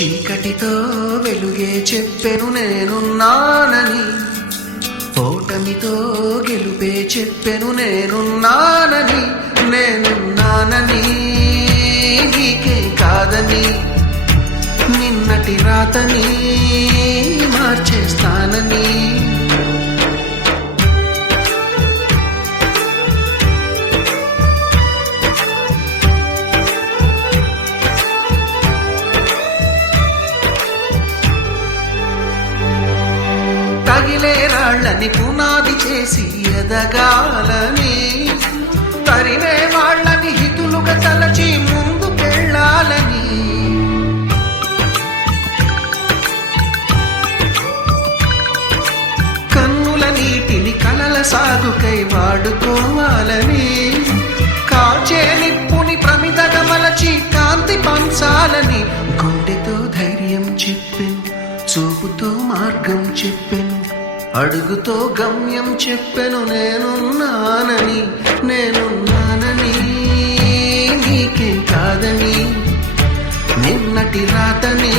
చీకటితో వెలుగే చెప్పెను నేనున్నానని, ఓటమితో గెలుపే చెప్పెను నేనున్నానని. నేనున్నానని నీకే కాదని, నిన్నటి రాతని మార్చేస్తానని. తగిలే రాళ్ళని పునాది చేసి ఎదగాలని, తరిమే వాళ్ళని హితులుగా తలచి ముందుకెళ్ళాలని. కన్నుల నీటిని కలల సాగుకై వాడుకోవాలని, కాచే నిప్పుని ప్రమిదగా మలచి కాంతి పంచాలని. గుండెతో ధైర్యం చెప్పెను, చూపుతో మార్గం చెప్పెను, అడుగుతో గమ్యం చెప్పెను నేనున్నానని. నేనున్నానని నీకే కాదని, నిన్నటి రాతని